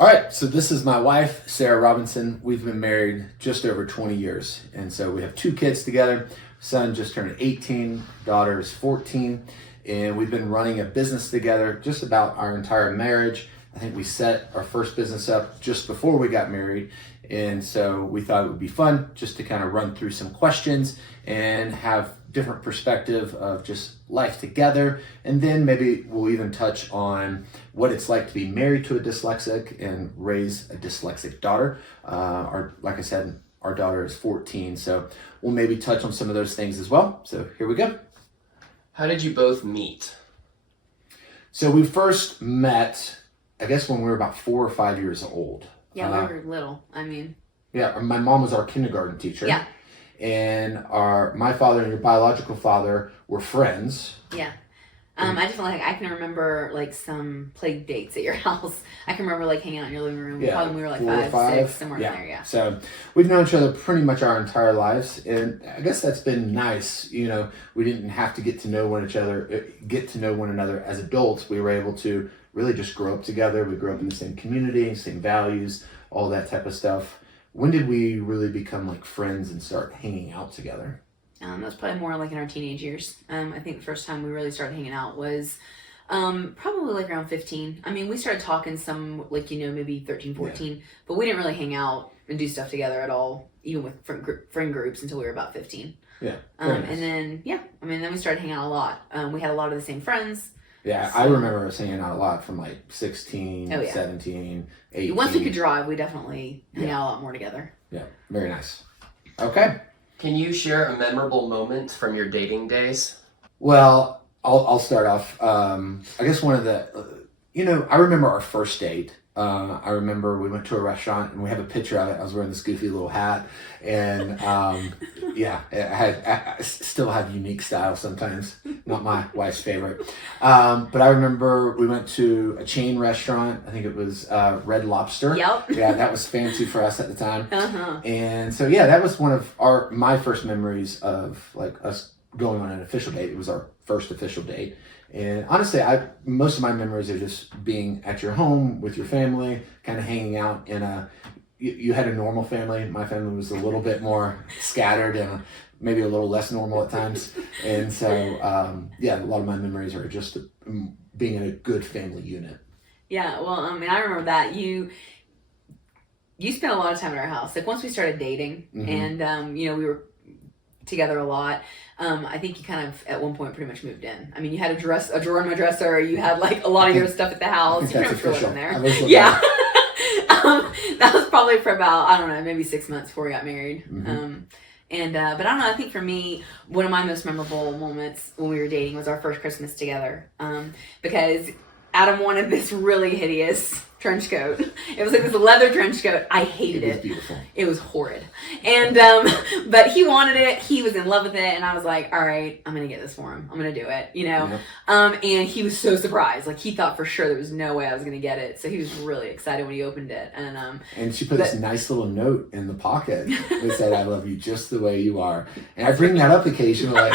All right, so this is my wife, Sara Robinson. We've been married just over 20 years. And so we have 2 kids together. Son just turned 18, daughter is 14. And we've been running a business together just about our entire marriage. I think we set our first business up just before we got married. And so we thought it would be fun just to kind of run through some questions and have different perspective of just life together. And then maybe we'll even touch on what it's like to be married to a dyslexic and raise a dyslexic daughter. Like I said, our daughter is 14. So we'll maybe touch on some of those things as well. So here we go. How did you both meet? So we first met, I guess, when we were about 4 or 5 years old. Yeah, we were little. Yeah, my mom was our kindergarten teacher. Yeah. And my father and your biological father were friends. Yeah. I can remember some play dates at your house. I can remember hanging out in your living room. Yeah, probably when we were 4 or 5, 6, somewhere in there. Yeah. So we've known each other pretty much our entire lives, and I guess that's been nice. You know, we didn't have to get to know one another as adults. We were able to really just grow up together. We grew up in the same community, same values, all that type of stuff. When did we really become friends and start hanging out together? That was probably more in our teenage years. I think the first time we really started hanging out was probably around 15. We started talking some maybe 13, 14, but we didn't really hang out and do stuff together at all, even with friend groups until we were about 15. Yeah. Nice. And then, then we started hanging out a lot. We had a lot of the same friends. Yeah, so, I remember us hanging out a lot from 16, 17, 18. Once we could drive, we definitely hang out a lot more together. Yeah, very nice. Okay. Can you share a memorable moment from your dating days? Well, I'll start off. I guess one of the, I remember our first date. I remember we went to a restaurant and we have a picture of it. I was wearing this goofy little hat, and I still have unique style sometimes. Not my wife's favorite, but I remember we went to a chain restaurant. I think it was Red Lobster. Yep. Yeah, that was fancy for us at the time. Uh-huh. And so that was one of my first memories of us going on an official date. It was our first official date. And honestly, most of my memories are just being at your home with your family, kind of hanging out you had a normal family. My family was a little bit more scattered and maybe a little less normal at times. And so, a lot of my memories are just being in a good family unit. Yeah, well, I remember that you spent a lot of time at our house. Once we started dating, mm-hmm. and we were together a lot. I think you kind of at one point pretty much moved in. You had a drawer in my dresser. You had a lot of your stuff at the house. You pretty much lived in there. Yeah. That was probably for about, I don't know, maybe 6 months before we got married. Mm-hmm. But I don't know, I think for me, one of my most memorable moments when we were dating was our first Christmas together. Because Adam wanted this really hideous trench coat. It was this leather trench coat. I hated it. It was beautiful. It was horrid. And, but he wanted it. He was in love with it. And I was like, all right, I'm going to get this for him. I'm going to do it, Yep. And he was so surprised. He thought for sure there was no way I was going to get it. So he was really excited when he opened it. And she put this nice little note in the pocket that said, I love you just the way you are. And I bring that up occasionally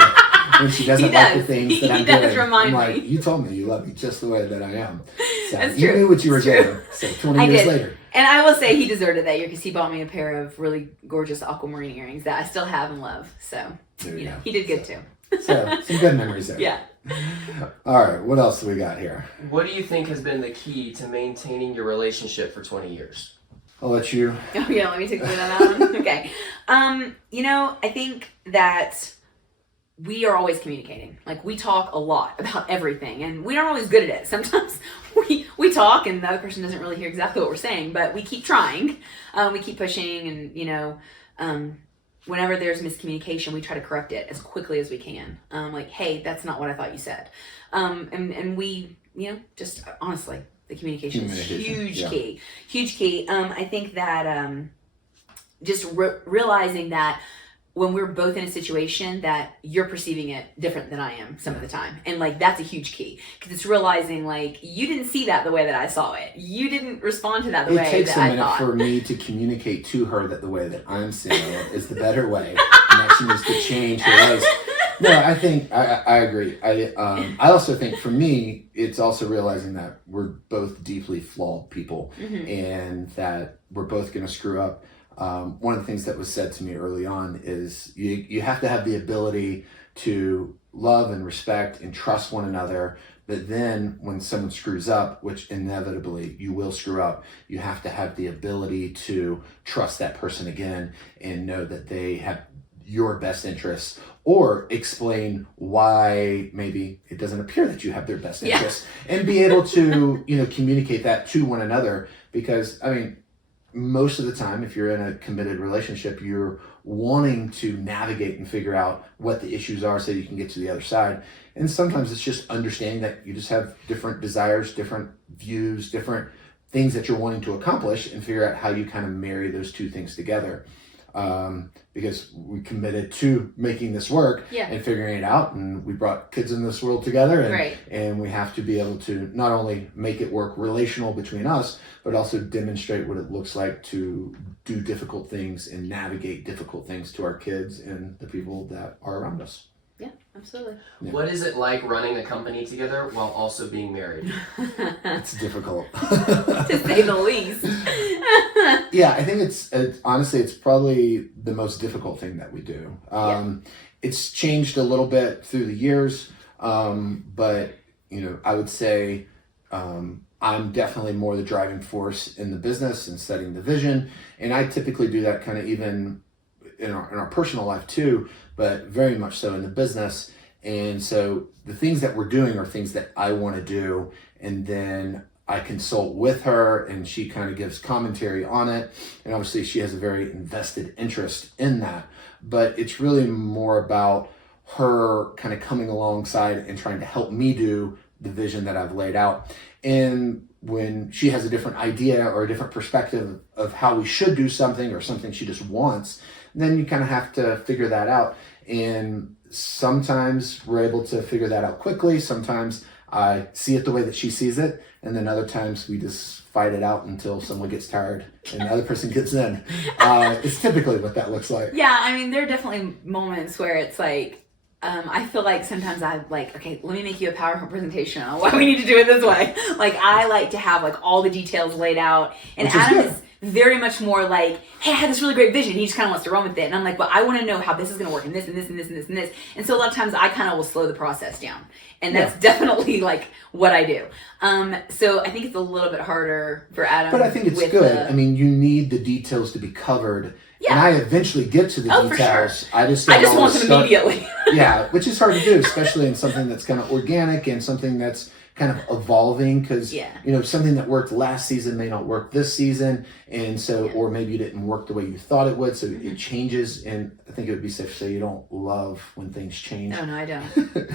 when she doesn't like the things that I'm doing. I'm like, you told me you love me just the way that I am. So That's you true. knew what you were doing. So 20 years later. And I will say he deserved it that year because he bought me a pair of really gorgeous aquamarine earrings that I still have and love. So, he did good too. So, some good memories there. Yeah. All right, what else do we got here? What do you think has been the key to maintaining your relationship for 20 years? I'll let you. Oh, yeah, let me take a look at that one. Okay. I think that we are always communicating. We talk a lot about everything, and we aren't always good at it. Sometimes we talk and the other person doesn't really hear exactly what we're saying, but we keep trying. We keep pushing, and whenever there's miscommunication, we try to correct it as quickly as we can. Hey, that's not what I thought you said. And we, just honestly, the communication is huge key. I think that just realizing that when we're both in a situation that you're perceiving it different than I am some of the time. And that's a huge key because it's realizing you didn't see that the way that I saw it. You didn't respond to that the way that I thought. It takes a minute for me to communicate to her that the way that I'm seeing it is the better way and that she needs to change her ways. No, I think I agree. I also think for me, it's also realizing that we're both deeply flawed people, and that we're both going to screw up. One of the things that was said to me early on is you have to have the ability to love and respect and trust one another. But then when someone screws up, which inevitably you will screw up, you have to have the ability to trust that person again and know that they have your best interests, or explain why maybe it doesn't appear that you have their best interests, and be able to, communicate that to one another. Because, I mean, most of the time, if you're in a committed relationship, you're wanting to navigate and figure out what the issues are so you can get to the other side. And sometimes it's just understanding that you just have different desires, different views, different things that you're wanting to accomplish, and figure out how you kind of marry those two things together. Because we committed to making this work and figuring it out, and we brought kids in this world together, and we have to be able to not only make it work relational between us, but also demonstrate what it looks like to do difficult things and navigate difficult things to our kids and the people that are around us. Yeah, absolutely. Yeah. What is it like running a company together while also being married? It's difficult. To say the least. Yeah, I think it's honestly, it's probably the most difficult thing that we do. It's changed a little bit through the years, but I would say I'm definitely more the driving force in the business and setting the vision, and I typically do that kind of even in our personal life too, but very much so in the business. And so the things that we're doing are things that I want to do, and then I consult with her, and she kind of gives commentary on it. And obviously she has a very invested interest in that, but it's really more about her kind of coming alongside and trying to help me do the vision that I've laid out. And when she has a different idea or a different perspective of how we should do something, or something she just wants, then you kind of have to figure that out. And sometimes we're able to figure that out quickly. Sometimes I see it the way that she sees it, and then other times we just fight it out until someone gets tired and the other person gets in. It's typically what that looks like. Yeah, I mean, there are definitely moments where it's like, I feel like sometimes I'm like, okay, let me make you a PowerPoint presentation on why we need to do it this way. Like, I like to have like all the details laid out, and Adam is very much more like, hey, I had this really great vision. He just kind of wants to run with it. And I'm like, but I want to know how this is going to work, and this and this and this and this and this. And so a lot of times I kind of will slow the process down. And that's definitely like what I do. So I think it's a little bit harder for Adam. But I think it's good. I mean, you need the details to be covered. Yeah. And I eventually get to the details. For sure. I just want them immediately. Yeah, which is hard to do, especially in something that's kind of organic and something that's kind of evolving, because something that worked last season may not work this season, and so or maybe it didn't work the way you thought it would, so it changes. And I think it would be safe to say you don't love when things change. No, I don't.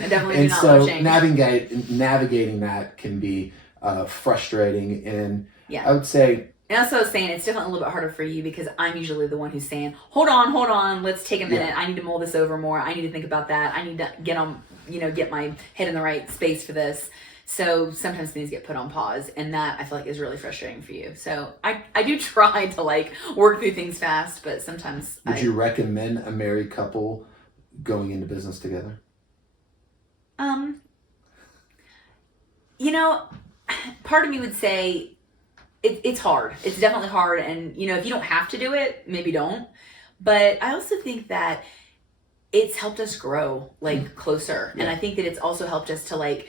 I definitely do not love change. Navigating that can be frustrating, and I would say. And also saying it's definitely a little bit harder for you, because I'm usually the one who's saying, hold on, let's take a minute. I need to mull this over more. I need to think about that. I need to get my head in the right space for this. So sometimes things get put on pause, and that I feel like is really frustrating for you. So I do try to like work through things fast, but sometimes Would you recommend a married couple going into business together? Part of me would say it's hard. It's definitely hard, and if you don't have to do it, maybe don't. But I also think that it's helped us grow closer, and I think that it's also helped us to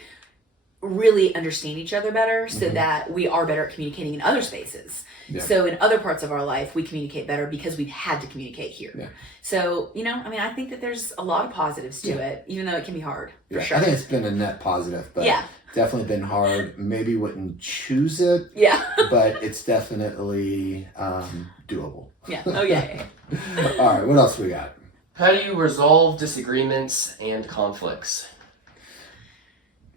really understand each other better, so that we are better at communicating in other spaces. Yeah. So in other parts of our life, we communicate better because we've had to communicate here. Yeah. So, I think that there's a lot of positives to it, even though it can be hard, for sure. I think it's been a net positive, but definitely been hard. Maybe wouldn't choose it, but it's definitely doable. Yeah. Oh, yeah. All right, what else we got? How do you resolve disagreements and conflicts?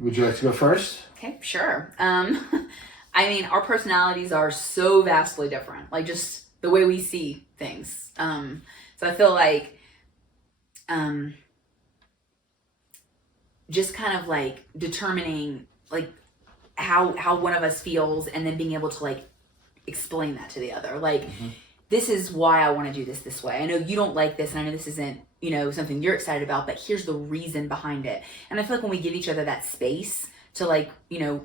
Would you like to go first? Okay, sure. Our personalities are so vastly different, just the way we see things. So I feel like just kind of determining how one of us feels, and then being able to explain that to the other. this is why I want to do this way. I know you don't like this, and I know this isn't, something you're excited about, but here's the reason behind it. And I feel like when we give each other that space to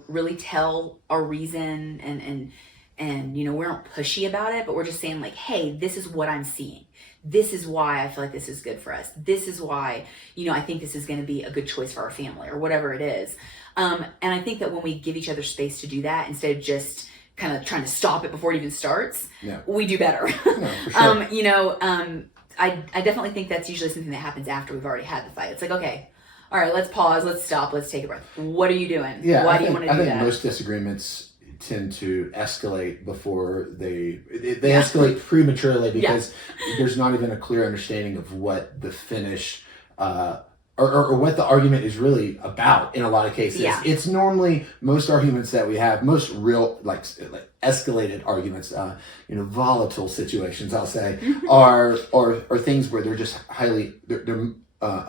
really tell our reason and we aren't pushy about it, but we're just saying hey, this is what I'm seeing. This is why I feel like this is good for us. This is why, I think this is going to be a good choice for our family or whatever it is. And I think that when we give each other space to do that, instead of just kind of trying to stop it before it even starts, we do better. No, for sure. I definitely think that's usually something that happens after we've already had the fight. It's okay, all right, let's pause, let's stop, let's take a breath. What are you doing? Yeah, Why do you want to do that? I think most disagreements tend to escalate before they escalate prematurely because there's not even a clear understanding of what the finish or what the argument is really about in a lot of cases. Yeah. It's normally most arguments that we have, most real like escalated arguments, volatile situations, I'll say, are things where they're just they're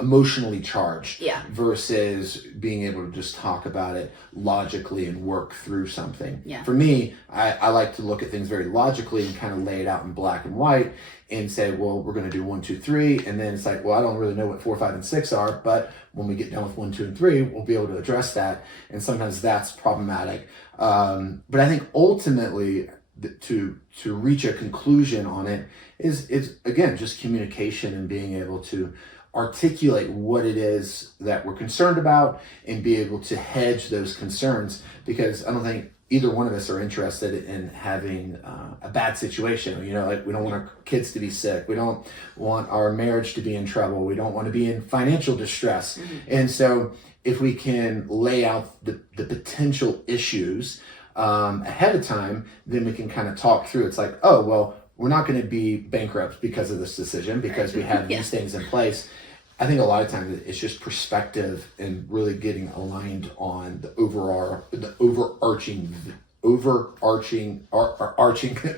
emotionally charged versus being able to just talk about it logically and work through something. Yeah. For me, I like to look at things very logically and kind of lay it out in black and white and say, well, we're going to do 1, 2, 3. And then it's I don't really know what 4, 5, and 6 are, but when we get done with 1, 2, and 3, we'll be able to address that. And sometimes that's problematic. But I think ultimately to reach a conclusion on it is again, just communication and being able to articulate what it is that we're concerned about and be able to hedge those concerns, because I don't think either one of us are interested in having a bad situation. We don't want our kids to be sick. We don't want our marriage to be in trouble. We don't want to be in financial distress. Mm-hmm. And so if we can lay out the potential issues ahead of time, then we can kind of talk through. It's we're not going to be bankrupt because of this decision, because we have these things in place. I think a lot of times it's just perspective and really getting aligned on the overarching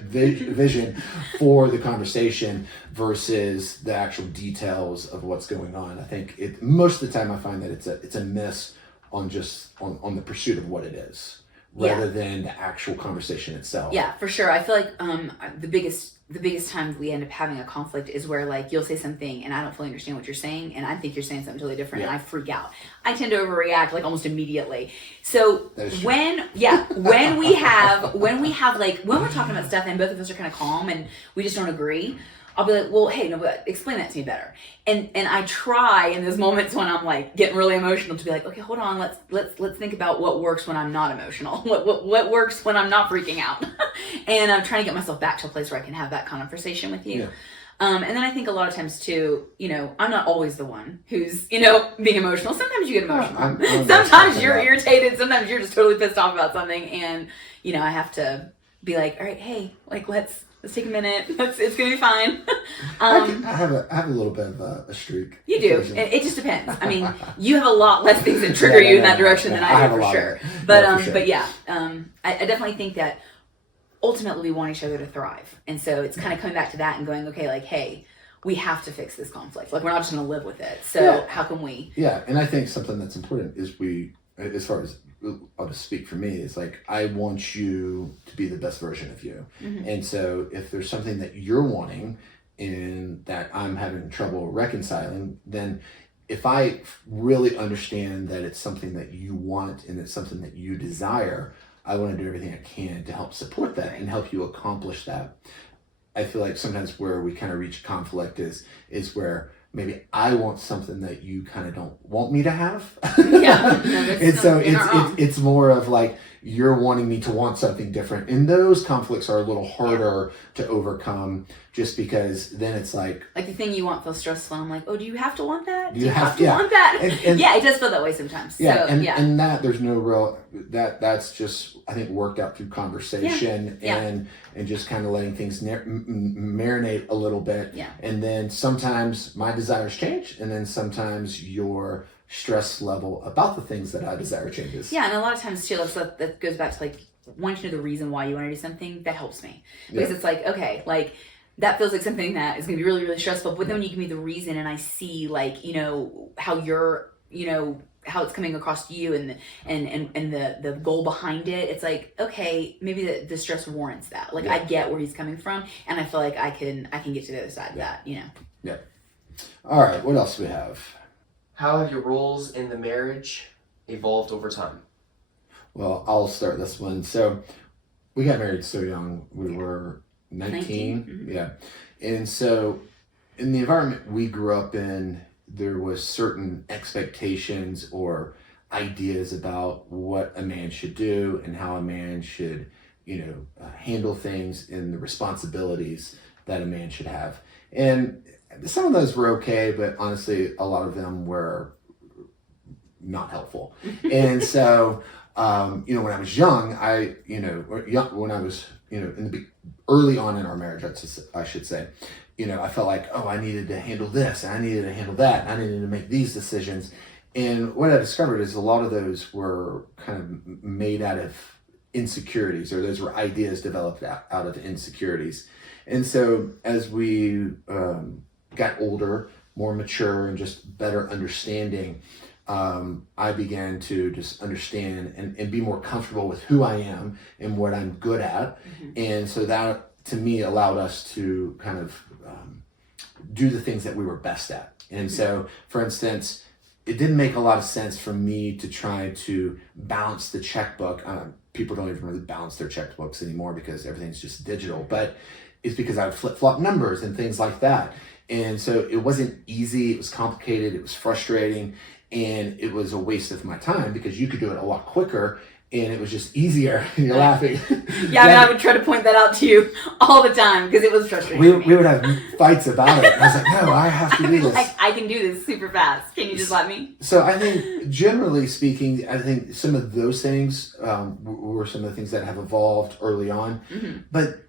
vision for the conversation versus the actual details of what's going on. I think most of the time I find that it's a miss on the pursuit of what it is, rather than the actual conversation itself. Yeah, for sure. I feel like the biggest time we end up having a conflict is where you'll say something and I don't fully understand what you're saying, and I think you're saying something totally different, and I freak out. I tend to overreact almost immediately. So when we're talking about stuff and both of us are kind of calm and we just don't agree, I'll be like, well, hey, no, but explain that to me better. And I try in those moments when I'm getting really emotional to be okay, hold on, let's think about what works when I'm not emotional. What works when I'm not freaking out. And I'm trying to get myself back to a place where I can have that conversation with you. Yeah. And then I think a lot of times too, I'm not always the one who's, being emotional. Sometimes you get emotional. Sometimes you're irritated. Sometimes you're just totally pissed off about something. And, I have to be all right, hey, let's take a minute. It's gonna be fine. I have a little bit of a streak. You do. It just depends. I mean, you have a lot less things that trigger you in that direction than I do, for sure. But I definitely think that ultimately we want each other to thrive, and so it's kind of coming back to that and going, okay, hey, we have to fix this conflict. We're not just gonna live with it. So how can we? Yeah, and I think something that's important is as far as I'll just speak for me, it's I want you to be the best version of you. Mm-hmm. And so if there's something that you're wanting and that I'm having trouble reconciling, then if I really understand that it's something that you want and it's something that you desire, I want to do everything I can to help support that and help you accomplish that. I feel like sometimes where we kind of reach conflict is where maybe I want something that you kind of don't want me to have. Yeah. And so it's more of you're wanting me to want something different. And those conflicts are a little harder to overcome, just because then it's the thing you want feels stressful. And I'm do you have to want that? Do you have to want that? And it does feel that way sometimes. Yeah, so, and that there's no real, that's just, I think, worked out through conversation and just kind of letting things marinate a little bit. Yeah. And then sometimes my desires change, and then sometimes your stress level about the things that I desire changes. Yeah, and a lot of times too, that goes back to wanting to know the reason why you want to do something. That helps me, because it's okay, that feels like something that is going to be really, really stressful. But then when you give me the reason and I see how you're how it's coming across to you and the goal behind it, it's like, okay, maybe the stress warrants that. Like, I get where he's coming from, and I feel like I can get to the other side of that, you know. Yeah. All right, what else do we have? How have your roles in the marriage evolved over time? Well, I'll start this one. So we got married so young. We were 19. Mm-hmm. Yeah. And so in the environment we grew up in, there was certain expectations or ideas about what a man should do and how a man should, handle things and the responsibilities that a man should have. And some of those were okay, but honestly, a lot of them were not helpful. And so, when I was young, when I was, early on in our marriage, I should say, I felt like, oh, I needed to handle this, and I needed to handle that, and I needed to make these decisions. And what I discovered is a lot of those were kind of made out of insecurities, or those were ideas developed out of insecurities. And so as we got older, more mature, and just better understanding, I began to just understand and be more comfortable with who I am and what I'm good at. Mm-hmm. And so that, to me, allowed us to kind of do the things that we were best at. And mm-hmm. so, for instance, it didn't make a lot of sense for me to try to balance the checkbook. People don't even really balance their checkbooks anymore because everything's just digital, but it's because I would flip-flop numbers and things like that. And so it wasn't easy, it was complicated, it was frustrating, and it was a waste of my time because you could do it a lot quicker and it was just easier. You're laughing. Yeah, I would try to point that out to you all the time because it was frustrating. We would have fights about it. I was like, no, I have to do this. I can do this super fast. Can you just let me? So I think, generally speaking, I think some of those things were some of the things that have evolved early on. Mm-hmm. But,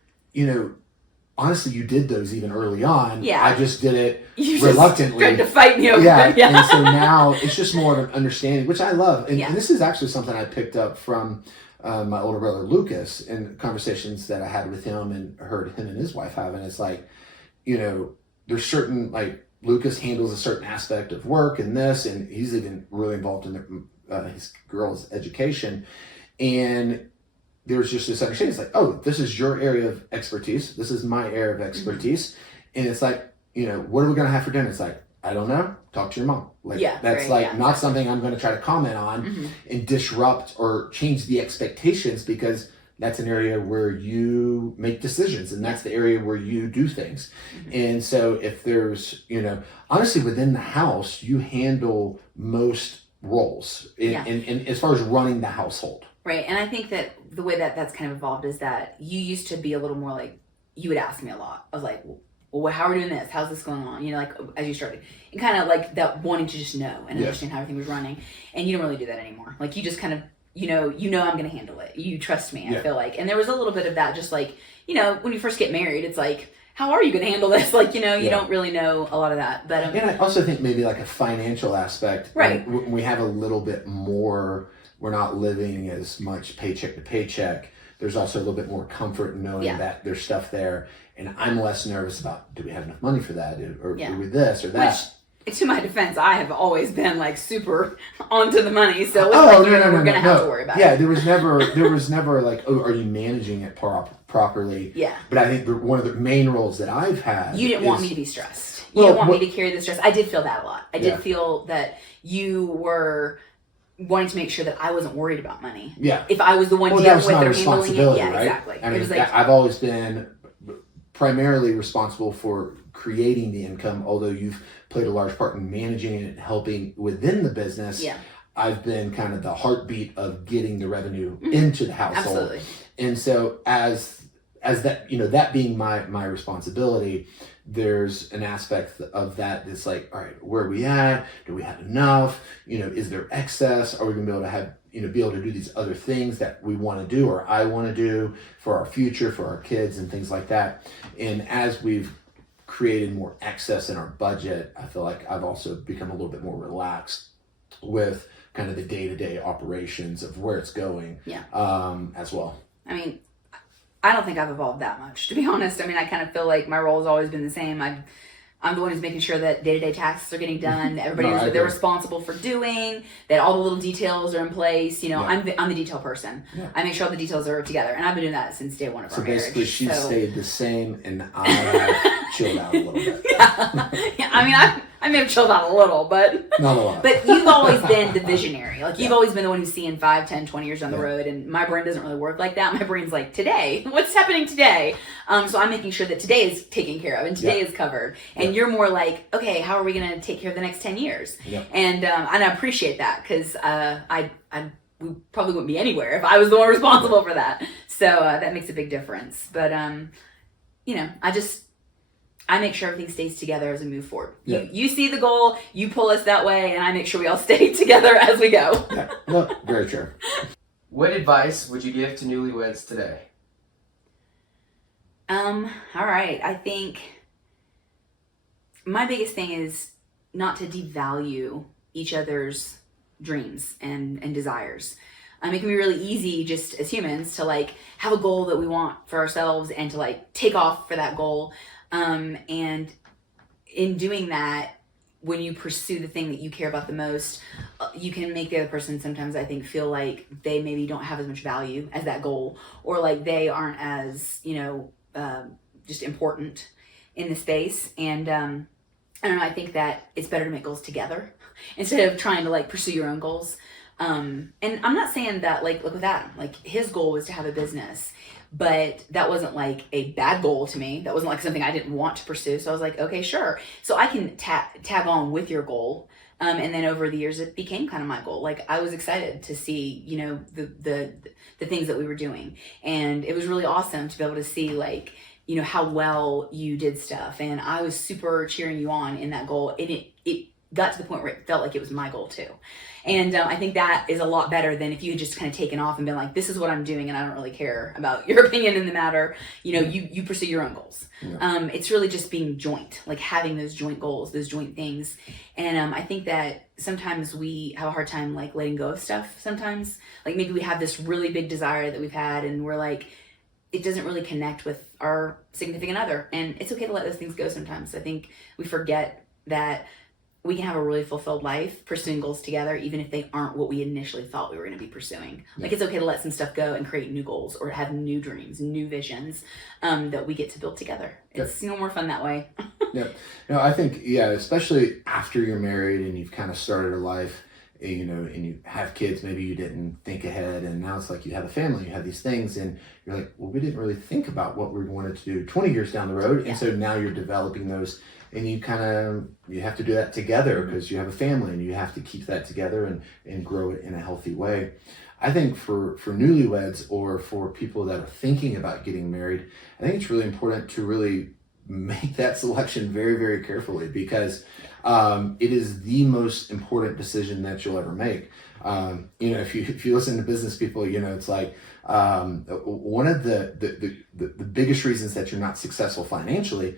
honestly, you did those even early on. Yeah. I just did it reluctantly. Tried to fight me over. Yeah. And so now it's just more of an understanding, which I love. And this is actually something I picked up from my older brother Lucas in conversations that I had with him and heard him and his wife have. And it's like, there's certain, like, Lucas handles a certain aspect of work and this, and he's even really involved in his girl's education. And there's just this understanding. It's like, oh, this is your area of expertise. This is my area of expertise. Mm-hmm. And it's like, what are we going to have for dinner? It's like, I don't know. Talk to your mom. Like, that's not something I'm going to try to comment on mm-hmm. and disrupt or change the expectations, because that's an area where you make decisions and that's the area where you do things. Mm-hmm. And so if there's, honestly, within the house, you handle most roles in as far as running the household. Right. And I think that the way that that's kind of evolved is that you used to be a little more like, you would ask me a lot. I was like, well, how are we doing this? How's this going on? Like, as you started, and kind of like that wanting to just know and understand how everything was running. And you don't really do that anymore. Like, you just kind of, I'm going to handle it. You trust me, I feel like. And there was a little bit of that, just like, when you first get married, it's like, how are you going to handle this? Like, you don't really know a lot of that. But and I also think maybe like a financial aspect. Right. When we have a little bit more, we're not living as much paycheck to paycheck. There's also a little bit more comfort in knowing that there's stuff there. And I'm less nervous about, do we have enough money for that? Or with this or that? Which, to my defense, I have always been like super onto the money. So it's we're going to have to worry about it. Yeah, there was never like, oh, are you managing it properly? Yeah. But I think one of the main roles that I've had, you didn't want me to be stressed. You didn't want me to carry the stress. I did feel that a lot. I did feel that you were wanting to make sure that I wasn't worried about money. Yeah. If I was the one dealing with or handling it. Yeah, right? Exactly. I mean, it was like, I've always been primarily responsible for creating the income, although you've played a large part in managing it and helping within the business. Yeah. I've been kind of the heartbeat of getting the revenue into the household. Absolutely. And so as that, that being my responsibility, there's an aspect of that that's like, all right, where are we at? Do we have enough? Is there excess? Are we going to be able to have, be able to do these other things that we want to do or I want to do for our future, for our kids and things like that. And as we've created more excess in our budget, I feel like I've also become a little bit more relaxed with kind of the day-to-day operations of where it's going as well. I mean, I don't think I've evolved that much, to be honest. I mean, I kind of feel like my role has always been the same. I'm the one who's making sure that day-to-day tasks are getting done, that everybody No, knows I what they're agree. responsible for doing, that all the little details are in place. You know, Yeah. I'm the detail person. Yeah. I make sure all the details are together, and I've been doing that since day one of So our marriage. basically, she So- stayed the same, and I have chilled out a little bit. yeah, I mean, I may have chilled out a little, but Not a lot. but you've always been the visionary. Like, you've Yeah. always been the one who's seeing 5, 10, 20 years down the Yeah. road. And my brain doesn't really work like that. My brain's like, today, what's happening today? So I'm making sure that today is taken care of and today Yeah. is covered. And Yeah. you're more like, okay, how are we going to take care of the next 10 years? Yeah. And I appreciate that, because we probably wouldn't be anywhere if I was the one responsible for that. So that makes a big difference. But, you know, I make sure everything stays together as we move forward. Yeah. You see the goal, you pull us that way, and I make sure we all stay together as we go. Yeah. No, very true. What advice would you give to newlyweds today? All right. I think my biggest thing is not to devalue each other's dreams and desires. It can be really easy just as humans to like have a goal that we want for ourselves and to like take off for that goal. And in doing that, when you pursue the thing that you care about the most, you can make the other person sometimes, I think, feel like they maybe don't have as much value as that goal, or like they aren't as, just important in the space. And I don't know, I think that it's better to make goals together instead of trying to like pursue your own goals. And I'm not saying that, like, look with Adam, like his goal was to have a business, but that wasn't like a bad goal to me. That wasn't like something I didn't want to pursue. So I was like, okay, sure. So I can tag on with your goal. And then over the years, it became kind of my goal. Like, I was excited to see, the things that we were doing. And it was really awesome to be able to see, like, how well you did stuff. And I was super cheering you on in that goal. And it got to the point where it felt like it was my goal too. And I think that is a lot better than if you had just kind of taken off and been like, this is what I'm doing and I don't really care about your opinion in the matter. You pursue your own goals. Yeah. It's really just being joint, like having those joint goals, those joint things. And I think that sometimes we have a hard time like letting go of stuff sometimes. Like maybe we have this really big desire that we've had and we're like, it doesn't really connect with our significant other. And it's okay to let those things go sometimes. I think we forget that we can have a really fulfilled life pursuing goals together, even if they aren't what we initially thought we were going to be pursuing. Yeah. Like, it's okay to let some stuff go and create new goals or have new dreams, new visions that we get to build together. It's more fun that way. Yeah. No, I think, especially after you're married and you've kind of started a life, and you have kids, maybe you didn't think ahead, and now it's like you have a family, you have these things, and you're like, well, we didn't really think about what we wanted to do 20 years down the road. And so now you're developing those, and you have to do that together because you have a family and you have to keep that together and grow it in a healthy way. I think for newlyweds or for people that are thinking about getting married, I think it's really important to really make that selection very, very carefully, because it is the most important decision that you'll ever make. If you listen to business people, it's like one of the biggest reasons that you're not successful financially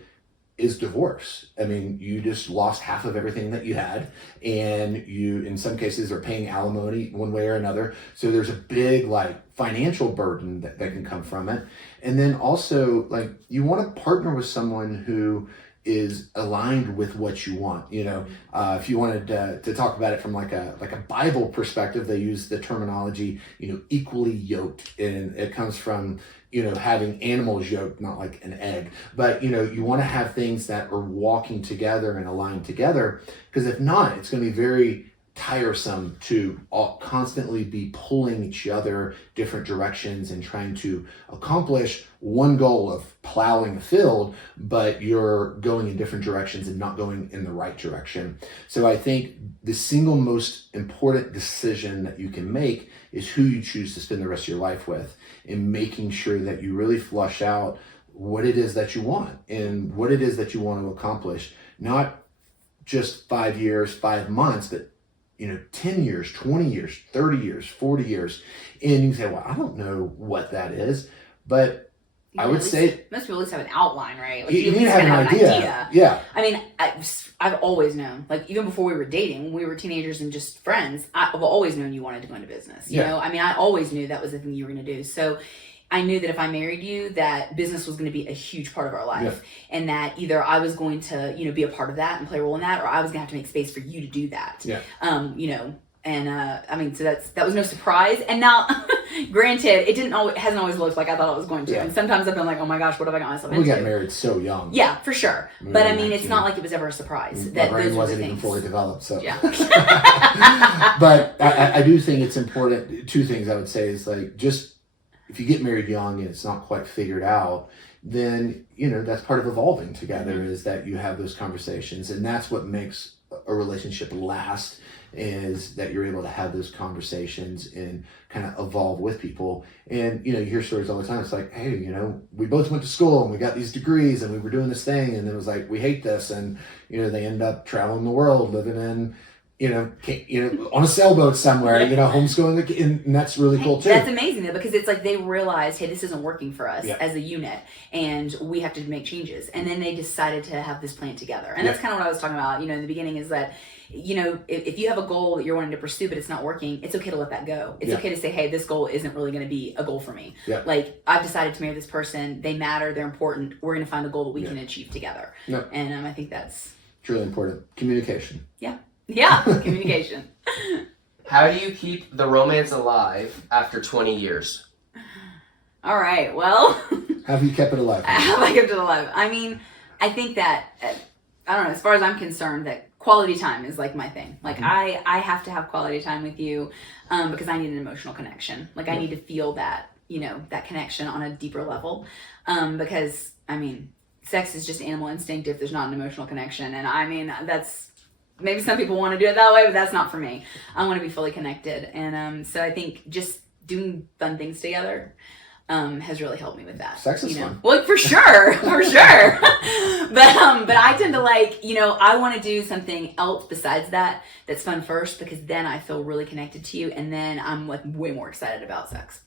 is divorce. I mean, you just lost half of everything that you had, and you, in some cases, are paying alimony one way or another. So there's a big financial burden that can come from it. And then also, you want to partner with someone who is aligned with what you want. If you wanted to talk about it from like a Bible perspective, they use the terminology, equally yoked, and it comes from having animals yoked, not like an egg, but you want to have things that are walking together and aligned together, because if not, it's going to be very tiresome to constantly be pulling each other different directions and trying to accomplish one goal of plowing a field, but you're going in different directions and not going in the right direction. So I think the single most important decision that you can make is who you choose to spend the rest of your life with, and making sure that you really flush out what it is that you want and what it is that you want to accomplish. Not just 5 years, 5 months, but 10 years, 20 years, 30 years, 40 years. And you can say, well, I don't know what that is, but I would say most people at least have an outline, right? Like, you at need to least have an kinda idea. Yeah. I mean, I've always known, like, even before we were dating, when we were teenagers and just friends, I've always known you wanted to go into business. You know, I mean, I always knew that was the thing you were going to do. So I knew that if I married you, that business was going to be a huge part of our life, and that either I was going to, be a part of that and play a role in that, or I was going to have to make space for you to do that. Yeah. And I mean, so that was no surprise. And now, granted, hasn't always looked like I thought it was going to. Yeah. And sometimes I've been like, oh my goch, what have I got myself We into? got married so young. Yeah, for sure. But I mean, it's not like it was ever a surprise. My brain wasn't even fully developed, so. Yeah. But I do think it's important. Two things I would say is like, just if you get married young and it's not quite figured out, then, that's part of evolving together, is that you have those conversations. And that's what makes a relationship last, is that you're able to have those conversations and kind of evolve with people. And, you hear stories all the time. It's like, hey, we both went to school and we got these degrees and we were doing this thing. And it was like, we hate this. And, they end up traveling the world, living in, on a sailboat somewhere, homeschooling, and that's really cool too. That's amazing though, because it's like they realized, hey, this isn't working for us as a unit, and we have to make changes. And then they decided to have this plan together. And that's kind of what I was talking about, in the beginning, is that, if you have a goal that you're wanting to pursue, but it's not working, it's okay to let that go. It's okay to say, hey, this goal isn't really going to be a goal for me. Yeah. Like, I've decided to marry this person. They matter. They're important. We're going to find a goal that we can achieve together. Yeah. And I think that's... It's really important. Communication. Yeah, communication. How do you keep the romance alive after 20 years? All right, well... Have you kept it alive? Have I kept it alive? I mean, I think that, I don't know, as far as I'm concerned, that quality time is like my thing. Like, I have to have quality time with you because I need an emotional connection. Like, I need to feel that, that connection on a deeper level. Because, I mean, sex is just animal instinct if there's not an emotional connection. And I mean, that's... Maybe some people want to do it that way, but that's not for me. I want to be fully connected. And so I think just doing fun things together has really helped me with that. Sex is fun. Well, for sure, for sure. But I tend to like, I want to do something else besides that that's fun first, because then I feel really connected to you, and then I'm like way more excited about sex.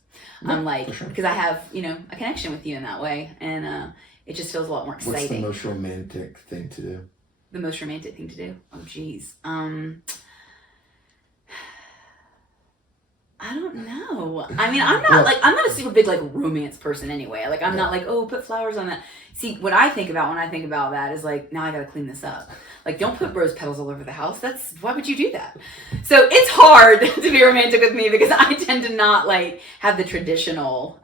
I'm like, because I have, a connection with you in that way, and it just feels a lot more exciting. What's the most romantic thing to do? The most romantic thing to do? Oh, geez. I don't know. I mean, I'm not a super big like romance person anyway. Like, I'm not like, oh, put flowers on that. See, what I think about when I think about that is like, now I gotta clean this up. Like, don't put rose petals all over the house. Why would you do that? So it's hard to be romantic with me, because I tend to not like have the traditional,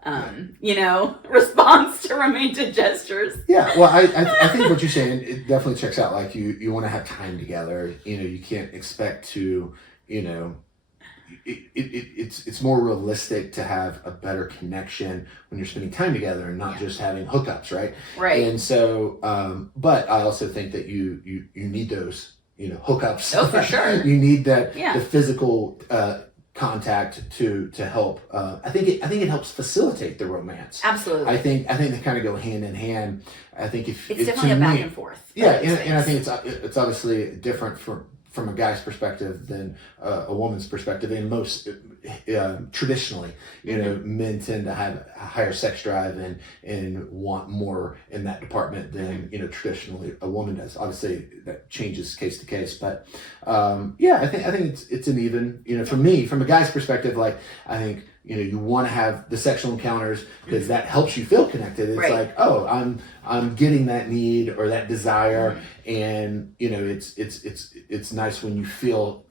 response to romantic gestures. Yeah, well, I think what you're saying, it definitely checks out. Like, you want to have time together. You can't expect to, it's more realistic to have a better connection when you're spending time together and not just having hookups, right? Right. And so, but I also think that you need those, hookups. Oh, for sure. You need that the physical contact to help. I think it helps facilitate the romance. Absolutely. I think they kind of go hand in hand. I think it's definitely a back and forth. Yeah, and I think it's obviously different from a guy's perspective than a woman's perspective. And most traditionally, men tend to have a higher sex drive and want more in that department than traditionally a woman does. Obviously, that changes case to case, but I think it's an even. For me, from a guy's perspective, like, I think you want to have the sexual encounters because that helps you feel connected. It's like, oh, I'm getting that need or that desire, and it's nice when you feel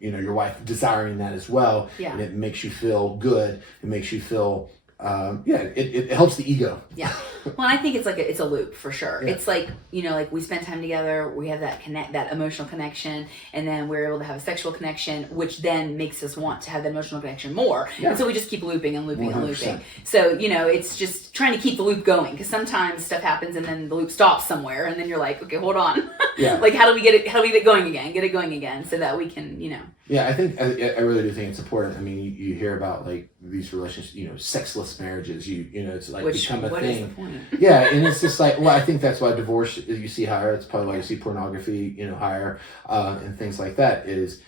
your wife desiring that as well, and it makes you feel good. It makes you feel it helps the ego. Yeah. Well, and I think it's a loop for sure. Yeah. It's like, like we spend time together, we have that emotional connection, and then we're able to have a sexual connection, which then makes us want to have that emotional connection more. Yeah. And so we just keep looping and looping 100%. And looping. So, it's just trying to keep the loop going, because sometimes stuff happens and then the loop stops somewhere, and then you're like, okay, hold on. Yeah. Like, how do we get it going again so that we can, Yeah, I think I really do think it's important. I mean, you hear about like these relationships, sexless marriages. It's like become a thing. Is the point? Yeah, and it's just like, well, I think that's why divorce you see higher. It's probably why you see pornography, higher, and things like that. Is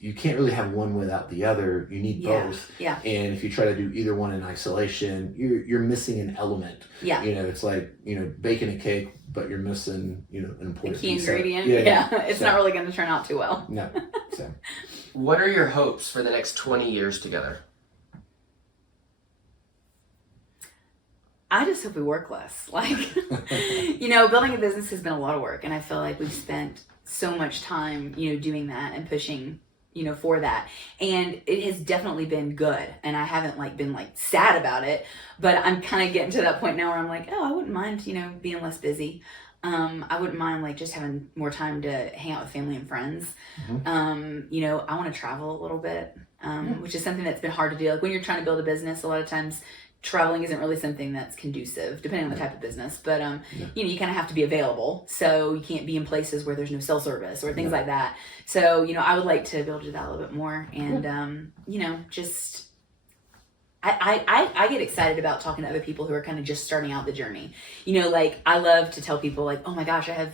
you can't really have one without the other. You need both. Yeah. And if you try to do either one in isolation, you're missing an element. Yeah. It's like baking a cake, but you're missing an important key ingredient. It's not really going to turn out too well. No. So. What are your hopes for the next 20 years together? I just hope we work less. Like, you know, building a business has been a lot of work, and I feel like we've spent so much time, you know, doing that and pushing, you know, for that. And it has definitely been good. And I haven't like been like sad about it, but I'm kind of getting to that point now where I'm like, oh, I wouldn't mind, you know, being less busy. I wouldn't mind like just having more time to hang out with family and friends. You know, I want to travel a little bit, which is something that's been hard to do. Like when you're trying to build a business, a lot of times traveling isn't really something that's conducive, depending on the type of business. But you know, you kind of have to be available, so you can't be in places where there's no cell service or things like that. So you know, I would like to be able to do that a little bit more, and you know, just I get excited about talking to other people who are kind of just starting out the journey. You know, like I love to tell people like, oh my gosh, I have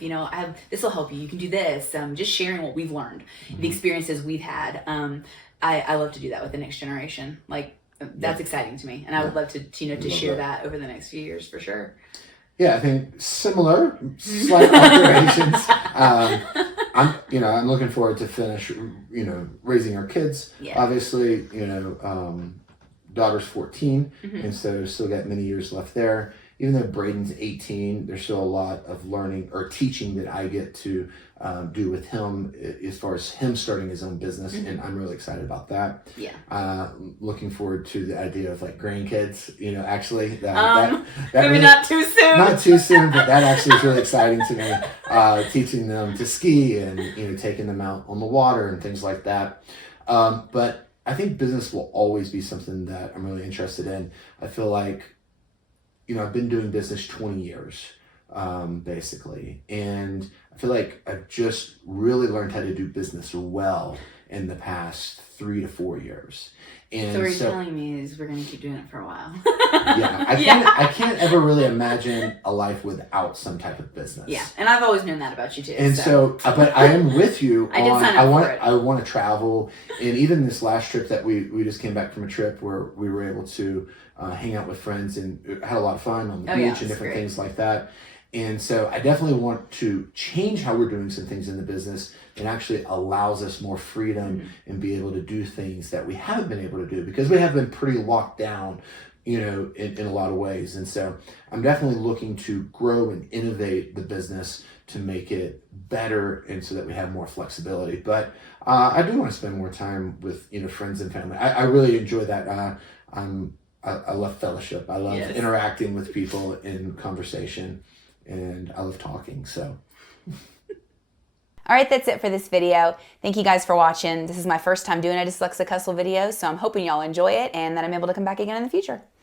this will help you. You can do this. Just sharing what we've learned, the experiences we've had. I love to do that with the next generation. Like that's exciting to me, and I would love to to share that over the next few years for sure. Yeah, I think similar, slight alterations. I'm looking forward to finish, raising our kids. Yeah. Obviously, daughter's 14, and so still got many years left there. Even though Braden's 18, there's still a lot of learning or teaching that I get to do with him as far as him starting his own business, and I'm really excited about that. Yeah. Looking forward to the idea of like grandkids. Actually, that maybe really, not too soon. Not too soon, but that actually is really exciting to me. Teaching them to ski and taking them out on the water and things like that. But I think business will always be something that I'm really interested in. I feel like, I've been doing business 20 years, basically. And I feel like I've just really learned how to do business well in the past 3 to 4 years. And so what you're telling me is we're going to keep doing it for a while. Yeah. I can't ever really imagine a life without some type of business. Yeah. And I've always known that about you too. And but I am with you I did sign up for it. I want to travel. And even this last trip that we just came back from a trip where we were able to hang out with friends and had a lot of fun on the beach and different things like that. And so I definitely want to change how we're doing some things in the business and actually allows us more freedom and be able to do things that we haven't been able to do because we have been pretty locked down, in a lot of ways. And so I'm definitely looking to grow and innovate the business to make it better and so that we have more flexibility. But I do want to spend more time with, friends and family. I really enjoy that. I love fellowship. I love interacting with people in conversation. And I love talking, so. All right, that's it for this video. Thank you guys for watching. This is my first time doing a Dyslexic Hustle video, so I'm hoping y'all enjoy it and that I'm able to come back again in the future.